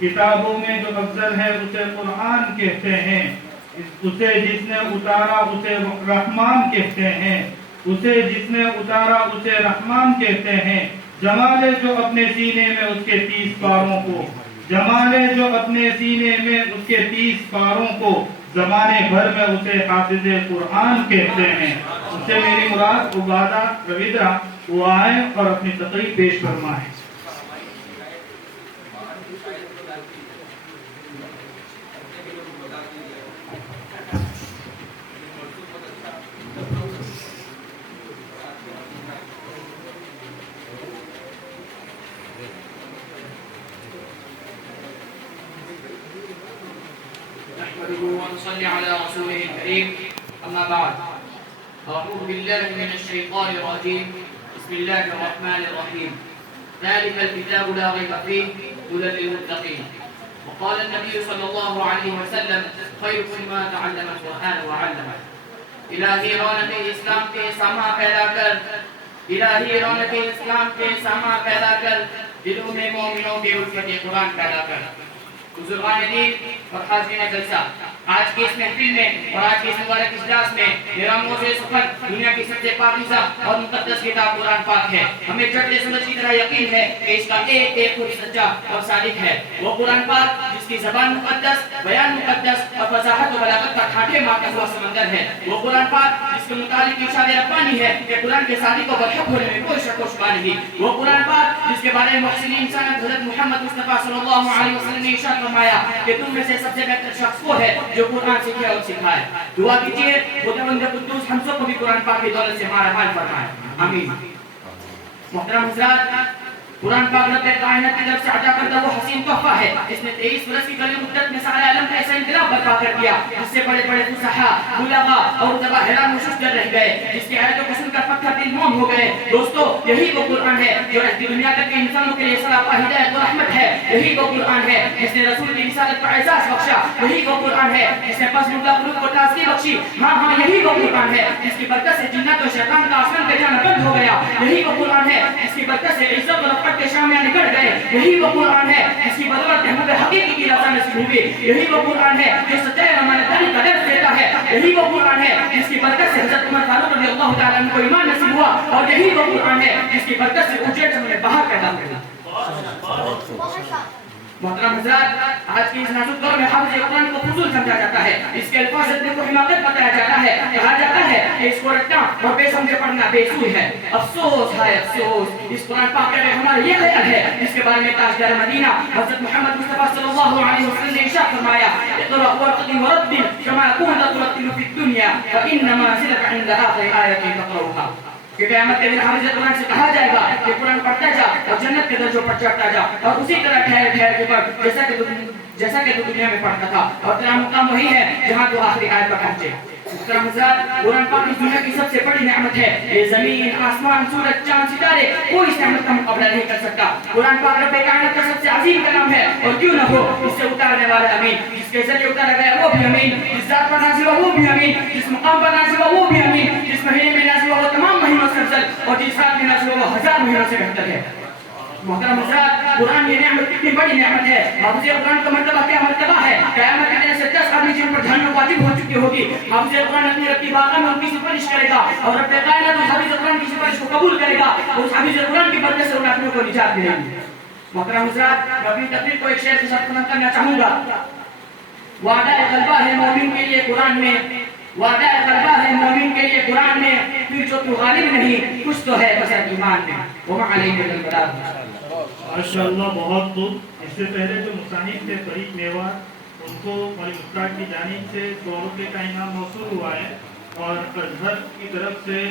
کتابوں میں جو افضل ہے اسے قرآن کہتے ہیں، اسے جس نے اتارا اسے رحمان کہتے ہیں، اسے جس نے اتارا اسے رحمان کہتے ہیں۔ جمالے جو اپنے سینے میں اس کے 30 پاروں کو، جمالے جو اپنے سینے میں اس کے 30 پاروں کو، زمانے بھر میں اسے حافظ قرآن کہتے ہیں۔ اس سے میری مراد عبادہ رویدرا، وہ آئیں اور اپنی تقریر پیش فرمائیں۔ نحمده ونصلي على رسوله الكريم، أما بعد، أعوذ بالله من الشيطان الرجيم، بسم الله الرحمن الرحيم، ذلك الكتاب لا ريب فيه هدى للمتقين، وقال النبي صلى الله عليه وسلم خيركم من تعلم القرآن وعلمه۔ الہی رونق اسلام کے ساما پیدا کر، الہی رونق اسلام کے ساما پیدا کر، دلوں میں مومنوں کے الفت قرآن پیدا کر۔ بزرگان دین اور حاضرین جلسہ، آج کی اس محفل میں اور آج کی اس مبارک اجلاس میں میرا موضوع سخن دنیا کی سب سے پاکیزہ اور مقدس کتاب قرآن پاک ہے۔ ہمیں چٹے سمجھ کی طرح یقین ہے کہ اس کا ایک ایک خود سچا اور صادق ہے۔ وہ قرآن پاک جس کی زبان مقدس، بیان مقدس اور وضاحت و بلاغت کا ٹھاٹھے مارتا ہوا سمندر ہے۔ وہ قرآن پاک جس کے متعلق ارشاد ربانی ہے کہ قرآن کے صادق و برحق ہونے میں کوئی شک و شبہ نہیں۔ وہ قرآن پاک جس کے بارے میں محسن انسان حضرت محمد مصطفیٰ صلی اللہ علیہ وسلم نے ارشاد فرمایا کہ تم میں سے سب سے بہتر شخص وہ ہے جو قرآن سیکھے اور سکھائے۔ دعا کیجیے خداوند قدوس ہم سب کو بھی قرآن پاک کی دولت سے ہمارا حال فرمائے، آمین۔ محترم حضرات، قرآن پاک رب کائنات کی طرف سے عطا کردہ وہ حسین تحفہ ہے۔ اس نے 23 برس کی قلیل مدت میں سارے عالم کا ایسا انقلاب برپا کر دیا جس سے بڑے بڑے فصحاء، بلغاء اور ادباء حیران و شش رہ گئے، جس کی آیتوں کو سن کر پتھر دل موم ہو گئے۔ دوستو، یہی وہ قرآن ہے جو رہتی دنیا تک کے انسانوں کے لیے صلاح و ہدایت و رحمت ہے۔ یہی وہ قرآن ہے جس نے رسول کی رسالت کا اعزاز بخشا۔ یہی وہ قرآن ہے جس نے پس منگا قلوب کو تازگی بخشی۔ ہاں، یہی وہ قرآن ہے جس کی برکت سے جنات و شیطان کا آسمان پہ جانا بند ہو گیا۔ یہی وہ قرآن ہے جس کی برکت سے عزت و رفعت کے شامیاں نکل گئے۔ یہی وہ قرآن ہے جس کی بدولت محبوب حقیقی کی رضا نصیب ہوئی۔ یہی وہ قرآن ہے جو سچائی اور امانتداری کا درس دیتا ہے۔ یہی وہ قرآن ہے جس کی برکت سے حضرت عمر فاروق رضی اللہ تعالیٰ عنہ کو ایمان نصیب ہوا، اور یہی وہ قرآن ہے جس کی برکت سے اجڑ سے انہیں باہر پیدا ہوا۔ محترم حضرات، آج کی اس نازک دور میں حافظ قرآن کو فضول سمجھا جاتا ہے، اس کے الفاظ کو حماقت بتایا جاتا ہے، کہا جاتا ہے کہ اس کو رٹنا اور بے سمجھے پڑھنا بے سود ہے۔ افسوس ہے افسوس، اس قرآن پاک میں ہمارا یہ خیال ہے جس کے بارے میں تاجدار مدینہ حضرت محمد مصطفیٰ صلی اللہ علیہ وسلم نے ارشاد فرمایا، اقرأ وارتقي ورتل كما كنت ترتل في الدنيا فإن منزلك عند آخر آية تقرأها۔ کہ قیامت کے دن حافظ قرآن سے کہا جائے گا کہ قرآن پڑھتا جا اور جنت کے درجوں پر چڑھتا جا، اور اسی طرح ٹھہر ٹھہر کے پڑھ جیسا کہ تو دنیا میں پڑھتا تھا، اور تیرا مقام وہی ہے جہاں تو آخری آیت پر پہنچے۔ محترم حضرات، قرآن پاک اس دنیا کی سب سے بڑی نعمت ہے۔ یہ زمین، آسمان، سورج، چاند، ستارے، کوئی اس نعمت کا مقابلہ نہیں کر سکتا۔ قرآن پاک رب کائنات کا سب سے عظیم کلام ہے، اور کیوں نہ ہو اس سے اتارنے والا امین، جس کے ذریعے اتارا گیا وہ بھی امین، جس ذات پر نازل ہوا وہ بھی امین، جس مقام پر نازل ہوا وہ بھی امین، جس مہینے میں نازل ہوا وہ تمام مہینوں سے افضل، اور جس رات میں نازل ہوا وہ 1000 مہینوں سے بہتر ہے۔ محترم حضرات، قرآن یہ نعمت کتنی بڑی نعمت ہے۔ حافظ قرآن کا مرتبہ کیا مرتبہ ہے؟ قیامت کے دن سے 10 آدمی جن پر جہنم واجب ہو چکی ہوگی، حافظ قرآن اپنی رب کی بارگاہ میں ان کی سفارش کرے گا، اور رب کائنات اس حافظ قرآن کی سفارش کو قبول کرے گا، اور اس حافظ قرآن کی برکت سے ان آدمیوں کو نجات ملے گی۔ محترم حضرات، میں اپنی تقریر کو ایک شعر کے ساتھ ختم کرنا چاہوں گا۔ وعدہ قلبہ ہے مومن کے لیے قرآن میں، وعدہ قلبہ ہے مومن کے لیے قرآن میں، پھر جو تو غالب نہیں کچھ تو ہے بس ایمان میں۔ وما علیہ البلاغ۔ ماشاءاللہ، بہت خوب۔ اس سے پہلے جو مصنف تھے فرید میوار، ان کو مولانا استاد کی جانب سے 100 روپے کا انعام موصول ہوا ہے، اور ازہر کی طرف سے